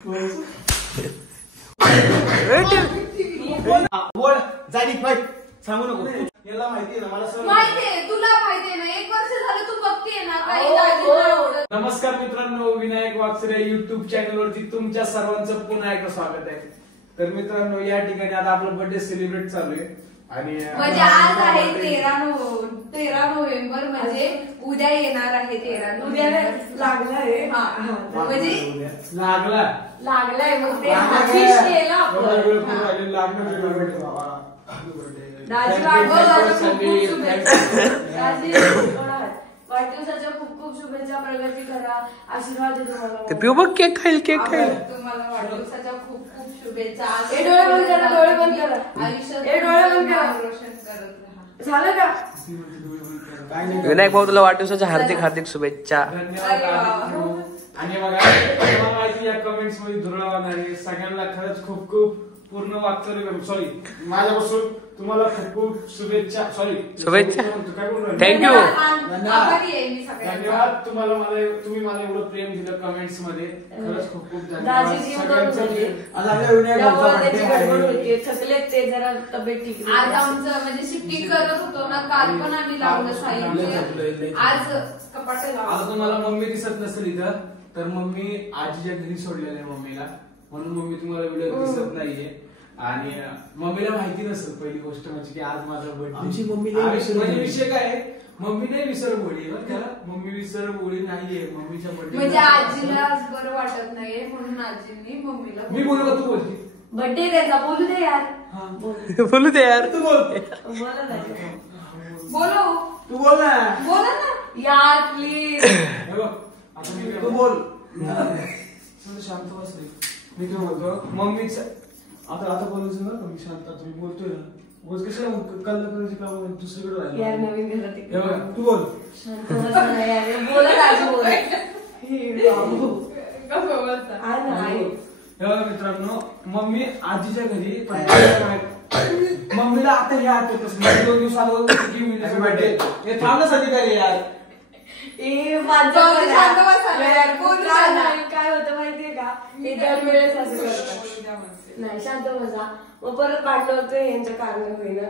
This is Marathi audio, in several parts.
सांगू नको याला माहितीये ना मला सर माहितीये तुला माहितीये ना 1 वर्ष झालं तू बघतीये ना काही. नमस्कार मित्रांनो, विनायक वाकसरे युट्यूब चॅनल वरती तुमच्या सर्वांचं पुन्हा एकदा स्वागत आहे. तर मित्रांनो या ठिकाणी आता आपला बर्थडे सेलिब्रेट चालू आहे आणि म्हणजे आज आहे 13 नोव्हेंबर म्हणजे उद्या येणार आहे 13 उद्या लागलाय. म्हणजे लागलाय मग ते विश केलं आपण. वाढदिवसाच्या खूप खूप शुभेच्छा. प्रगती करा, आशीर्वाद देतो मला. पिऊ बघ केक खाईल तुम्हाला वाढदिवसाच्या खूप खूप शुभेच्छा. डोळे बंद करा, डोळे बंद करा. आयुष्यात डोळे बंद करा. रोशन करत राहा. झालं का? विनायक भाऊ तुला वाढदिवसाच्या हार्दिक हार्दिक शुभेच्छा. आणि बघा माहिती या कमेंट्स मध्ये धुरळावणारे सगळ्यांना खरंच खूप खूप पूर्ण वाक्य सॉरी माझ्यापासून तुम्हाला खूप खूप शुभेच्छा. शुभेच्छा. थँक्यू. धन्यवाद तुम्हाला. तुम्ही मला एवढं प्रेम दिलं कमेंट्स मध्ये, खरंच खूप खूप धन्यवाद सगळ्यांचे. ते जरा तब्येत ठीक. आज आमचं म्हणजे शिफ्टिंग करत होतो ना, काल पण आम्ही लावलं साहित्य. आज कपाटे लावलं. आज तुम्हाला मम्मी दिसत नसेल इथं, तर मम्मी आजीच्या घरी सोडलेलं आहे मम्मीला, म्हणून मम्मी तुम्हाला व्हिडिओ दिसत नाहीये. आणि मम्मीला माहिती नसेल पहिली गोष्ट म्हणजे की आज माझा बर्थडे. आमची मम्मी म्हणजे विषय काय आहे, मम्मी नाही विसरबोळी त्याला, मम्मी विसरबोळी नाहीये मम्मीच्या बर्थडे. म्हणजे आजीला आज बरं वाटत नाहीये म्हणून आजींनी मम्मीला. मी बोलू का तू बोलती? बर्थडे त्याचा बोलू दे यार. बोलू दे यार. तू बोल. बोला ना. बोलो तू बोल ना. बोला ना यार प्लीज. आता मी तू बोल. शांत बस रे. मी काय बोलतो मम्मीच आता बोलायचं ना. मी शांत तुम्ही बोलतोय ना बोल कशाला कल्ला करायची का दुसरीकडे राहिलं यार नवीन घरात तू बोल. शांत बसा ना यार. बोला राजू बोल. मित्रांनो मम्मी आजीच्या घरी मम्मीला आता हे आठवतच नाही. 2 दिवस अगोदर बर्थडे हे थांबच अधिकारी यार. काय होतं माहितीये का, हे दरवेळेस असं करतात. नाही शांत बसा. मग परत भांडण होतं यांचं कारण होईना.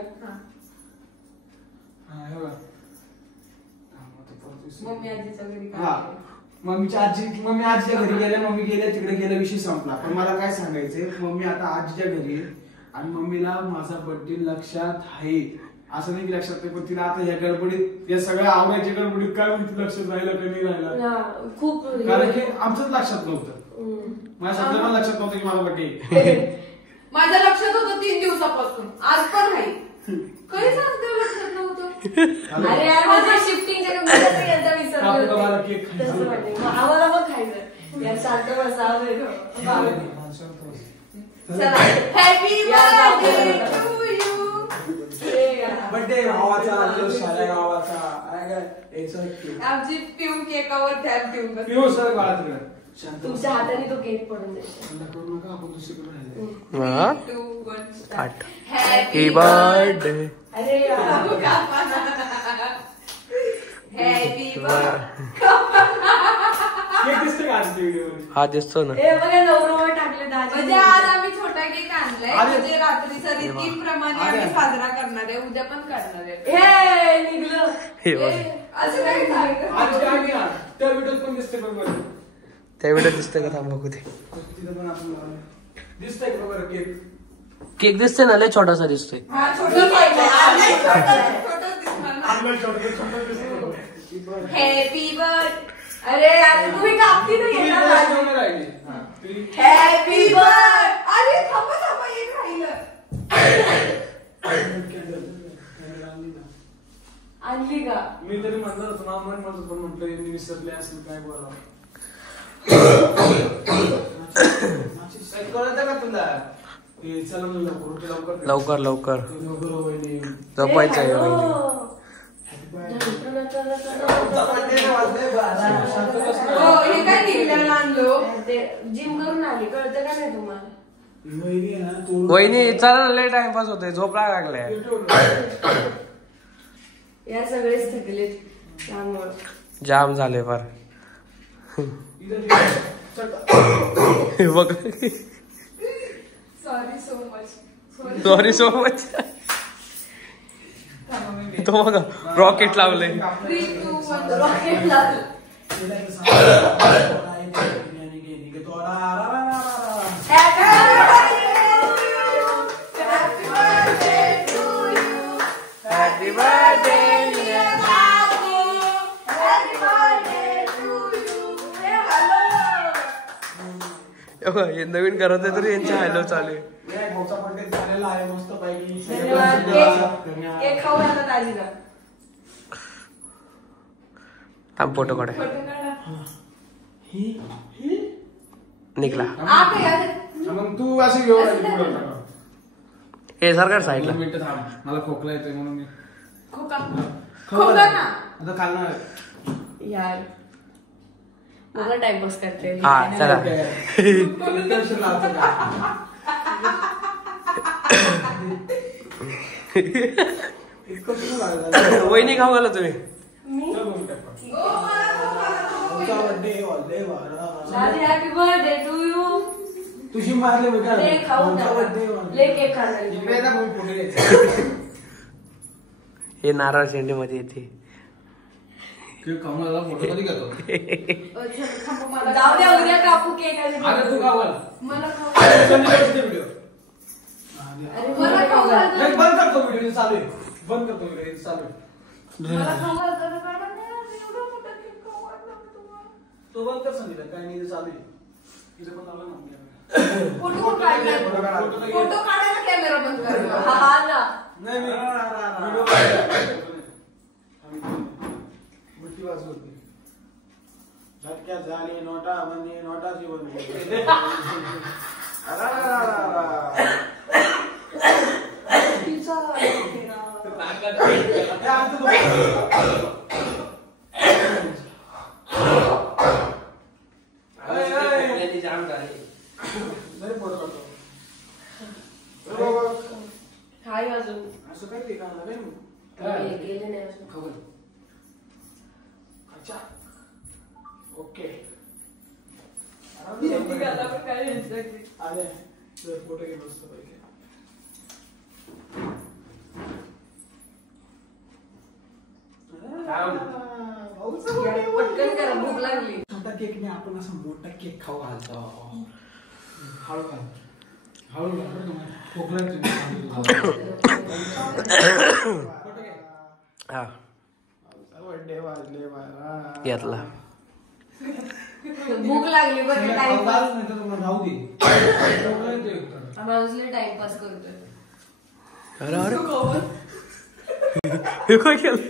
मम्मी आजीच्या घरी. मम्मी आजीच्या घरी गेल्या, मम्मी गेल्या तिकडे गेल्या, विषय संपला. पण मला काय सांगायचंय, मम्मी आता आजीच्या घरी आणि मम्मीला माझा बर्थडे लक्षात आहे. असं नाही की लक्षात नाही, पण तिला आता या गडबडीत या सगळ्या आवडायच्या गडबडीत काय माहिती लक्षात राहिलं का नाही राहिला. खूप कारण की आमचंच लक्षात नव्हतं. माझ्या सगळ्यांना लक्षात नव्हतं की माझा बर्थडे. माझ्या लक्षात होतं 3 दिवसापासून. आज पण आहे. कधी सांगतो लक्षात नव्हतं. अरे यार माझ्या शिफ्टिंगच्या यांचा विसर आम्हाला पण खायचं यार. शांत बसा. Happy birthday to you. Birthday भावाचा शाळा गावाचा. आमची पिऊ केकावर थॅप ठेवून बस. पिऊ सर बाळा तुमच्या हाताने तो केक पडून दे. आपण दुसरीकडे राहिलो. Happy birthday. अरे हॅपी बर्थडे. हा दिसतो ना. बघा नवरोवर टाकले दाजी. म्हणजे आज आम्ही छोटा केक आणलाय. म्हणजे रात्रीचा रीतीप्रमाणे आम्ही साजरा करणार आहे. उद्या पण करणार आहे. हे निघलं. असं काय सांगितलं. त्या व्हिडिओत पण दिसते बरोबर. त्या व्हिडिओ दिसतंय का? थांबा कुठे तिथं पण आपण दिसतंय बरोबर केक. केक दिसतोय ना, लय छोटासा दिसतोय. Happy birthday. अरे यार तुम्ही कापती नाही ना. Happy birthday. अरे थांबा एक राहिलं. आणली का? मी तरी म्हणलं होतं मामा म्हणतो, पण म्हटलं यांनी विसरले असेल काय बोलावं. कळतं का तुला? चला लवकर झोपायचं आहे. हे काय निघल्यानं आणलो. जिम करून आली. कळतं का नाही तुम्हाला? वहिनी चला लय टाइमपास होतोय, झोप लागलाय. या सगळेच थकलेत त्यामुळे जाम झाले फार. हे बघ sorry so much. Sorry so much. तो बघा रॉकेट लावलंय. 3, 2, 1 रॉकेट लागलं. Happy birthday. हे नवीन घरात आहे तरी यांची हॅलो चालू आहे. भाऊचा बर्थडे झालेला आहे मस्त पैकी. धन्यवाद. केक खाऊ आता दाजीला. थांब फोटो काढ. निघला. मग तू अशी घेऊन हे सरकार साईडला. मिनिटं थांब, मला खोकला येतोय म्हणून मी खोका ना. आता खाणार यार मला टाइमपास करते. हा चला. वहिनी खाऊ घाला तुम्ही. दादी हॅपी बर्थडे टू यू. तुझी मारले बेटा. ले खाऊ ले केक खाणार. हे नारळ शेंडी मध्ये येते. खाऊन फोटो कधी घेतो. जाऊ द्या उद्या कापू केक. अरे तू खाऊ घाल. मला खाऊ व्हिडिओ मला खाऊ घाल. बंद करतो व्हिडिओ चालू आहे. बंद करतो व्हिडिओ चालू आहे. मला खाऊ घाल तर काय नाही एवढा मोठा केक खाऊ वाटलं तुम्हाला. तो बंद कर सांगितलं काय नाही चालू आहे. तिथे पण आलं ना. फोटो काढायला कॅमेरा बंद कर. हा ना. नाही बुट्टी वाजवते. झटक्यात झाली नोटा म्हणजे नोटाची बनली. काय अजून असं काय ते खाणार नाही मग. गेले नाही अजून. खबर. अच्छा ओके. अरे फोटो घे मस्त पैकी. पटकन करा भूक लागली. छोटा केक नाही आपण असं मोठा केक खाऊ घालतो. हळू खा. हळू खोकला हा बर्थडे वाजले बारा. घेतला. भूक लागली बरं टाइमपास. राहू दे. टाइमपास करतोय. अरे अरे हे काय केलं.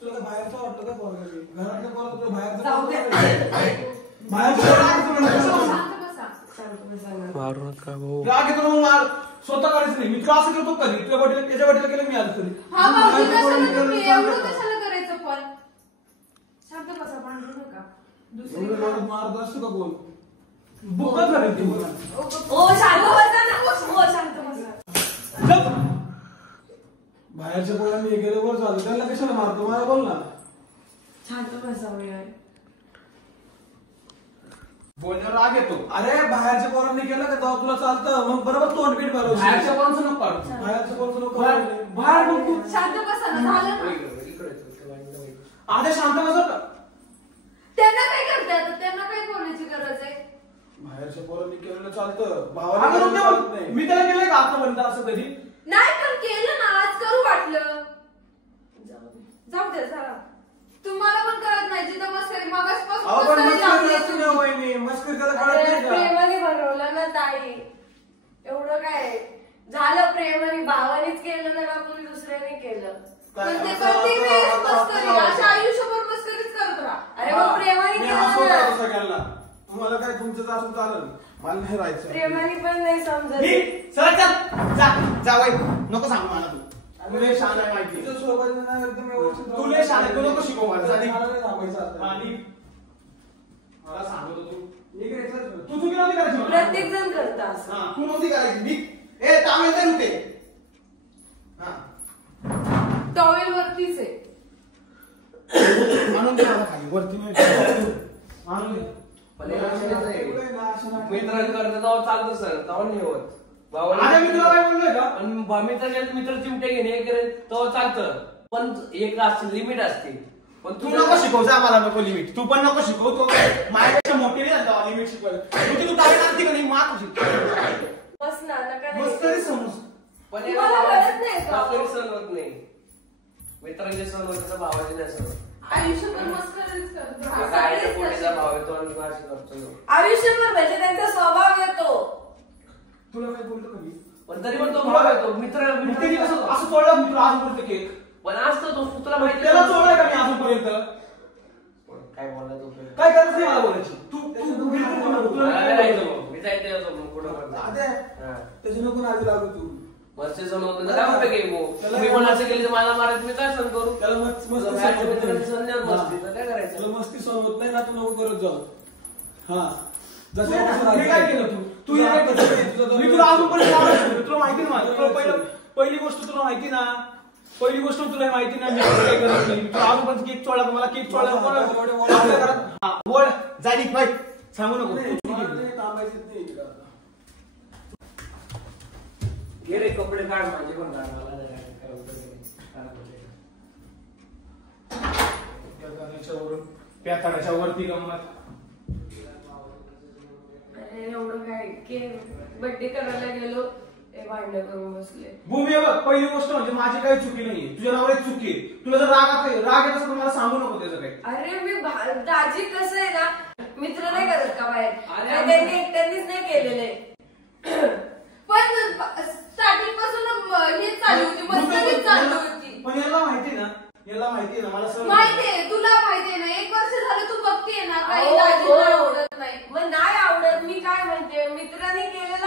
तुला बाहेरचं वाटलं का पोरगं? घरातलं पोरगं तुला बाहेरचं जाऊ दे. मारू नका भाऊ. राग येतो मग मार. स्वतः करायचं नाही. मी तुला असं करतो कधी. तुला वाटेल त्याच्या वाटेल केलं मी आज कधी. हा भाऊजी कशाला तुम्ही एवढं कशाला करायचं पण. शांत बसा भांडू नका. एवढं मारत मारत असतो का बोल. बुकच झाली ती मला. ओ शांत बसा ना. ओ शांत बसा. बाहेरच्या पोरांनी हे गेले वर झालं त्यांना कशाला मारतो मला बोल ना. शांत बसा यार. बोलण्यावर राग येतो. अरे बाहेरच्या पोरांनी केलं का तेव्हा तुला चालतं मग बरोबर तोंड बीट भरवशील. बाहेरच्या पोरांचं नको काढू. बाहेरच्या पोरांचं नको. बाहेर नको. शांत बसा ना. झालं ना. आता शांत बसा का. त्यांना काय करताय आता. त्यांना काय बोलायची गरज आहे. बाहेरच्या पोरांनी केलेलं चालतं. अगं भावाला नको केलेलं चालत देऊ. नाही. मी त्याला केलंय का आतापर्यंत असं कधी. नाही पण केलं ना. आज करू वाटलं. जाऊ दे झाला. तुम्हाला पण कळत नाही. जिथं मस्करी मागासपासून अहो, पण मस्करी मस्करी लावली करते तुम्ही. ना वहिनी. मस्करी त्याला कळत अरे नाही का. प्रेमाने बनवलं ना ताई. एवढं काय झालं. प्रेमाने भावानेच केलं ना का कोणी दुसऱ्याने केलं. पण ते प्रत्येक वेळेस मस्करी. अशा आयुष्यभर मस्करीच करत राहा. अरे मग प्रेमाने मी केलं हसवतो ना. सगळ्यांना. तुम्हाला काय तुमचं असं चालेल. मला नाही राहायचं. प्रेमाने पण नाही समजत. जा बाई. नको सांगू मला तू. तुला शान आहे माहिती. तुझं सोबत नाही एकदम व्यवस्थित राहू. तुला शान आहे. तू नको शिकव मला. मला नाही राहायचं आता. मला सांगतो तू. निघ रे, चल. तू चुकी नव्हती करायची मला. प्रत्येक जण करत असं. हा, तू नव्हती करायची. मी तामिळ होते. हा टॉवेल वरतीच आहे. आणून दे मला खाली वरती नाही आणून दे. पण हे लक्ष देत नाही. मित्र करतो तेव्हा चालतं सर, तेव्हा नाही होत. अरे मी तुला काय बोललोय का? आणि मित्र चिमटे घेणे हे करेल तेव्हा चालतं, पण एक असते लिमिट असते. पण तू नको शिकवू मला नको लिमिट. तू पण नको शिकवू. तू माझ्यापेक्षा मोठी नाही लिमिट शिकवायला. तू काय सांगते का नाही माग बस ना, नका मस्त तरी समज. पण तुम्हाला कळत नाही का? आपल्याला सहन होत नाही. मित्रांचे सहन होत तसं भावाचे नाही सहन होत. आयुष्यभर मस्करीच करतो. काय पोटीचा भाव येतो आणि अशी करतो. आयुष्यभर म्हणजे त्यांचा स्वभाव येतो. तुला काय बोलतो कधी? पण तरी पण तो भाव येतो. मित्र त्याने कसं असं तोडलं मी तुला अजूनपर्यंत केक. पण असतो तो तुला माहिती त्याला तोडलंय का मी अजूनपर्यंत? काय बोलला तो काय करत नाही मला बोलायची. तू तू बिलकुल बोलू नको. तुला मला नाही जायचं बोलायचं. मग. मी जायचं होतो मग कुठं करतो. दाद्या, त्याची नको नादी लागू तू. मस्त सण होतं तर काय उपयोग आहे मग? तुम्ही पण असं केलं तर मला मारायचं, मी काय सण करू? त्याला मस्त तुझं मस्ती बाहेरच्या सहन होत मित्रांची सण नाही होत नाही. मस्ती, तर काय करायचं? तुला मस्ती सहन होत नाही ना, तू नको करत जाऊ. हा जसं हे काय केलं तू? तू हे काय केलं? मी तुला अजूनपर्यंत लावलं. तुला माहिती ना माझं. तुला पहिली गोष्ट तुला माहिती ना. पहिली गोष्ट तुला माहिती ना. मी काय करत नाही. तुला अजूनपर्यंत केक चोळला मला केक चोळला आपल्या घरात. हा, वळ जाई भाई सांगू नको. घे रे कपडे काढ, माझे पण काढ. मला नाही करायचं. प्याथाडाच्या वरती गंमत. अरे एवढं काय की बर्थडे करायला गेलो, ते भांडण करून बसले. भूमी बघ, पहिली गोष्ट म्हणजे माझी काही चुकी नाहीये. तुझ्या नवऱ्याची चुकी आहे. तुला जर राग येत असेल तर मला सांगू नको त्याचं काही. अरे मी दाजी कसं आहे ना, मित्र नाही करत का बाहेर, अरे काय त्यांनी एकट्यानेच नाही केलेले. पण स्टार्टिंग पासून हे चालू होती, मस्करीच चालू होती. पण याला माहिती ना, याला माहिती ना मला सर माहितीये तुला, माहितीये ना. 1 वर्ष झालं तू बघतीये ना, काही हो, दाजीला हो. आवडत नाही. मग नाही आवडत. मी काय म्हणते, मित्रांनी केलेलं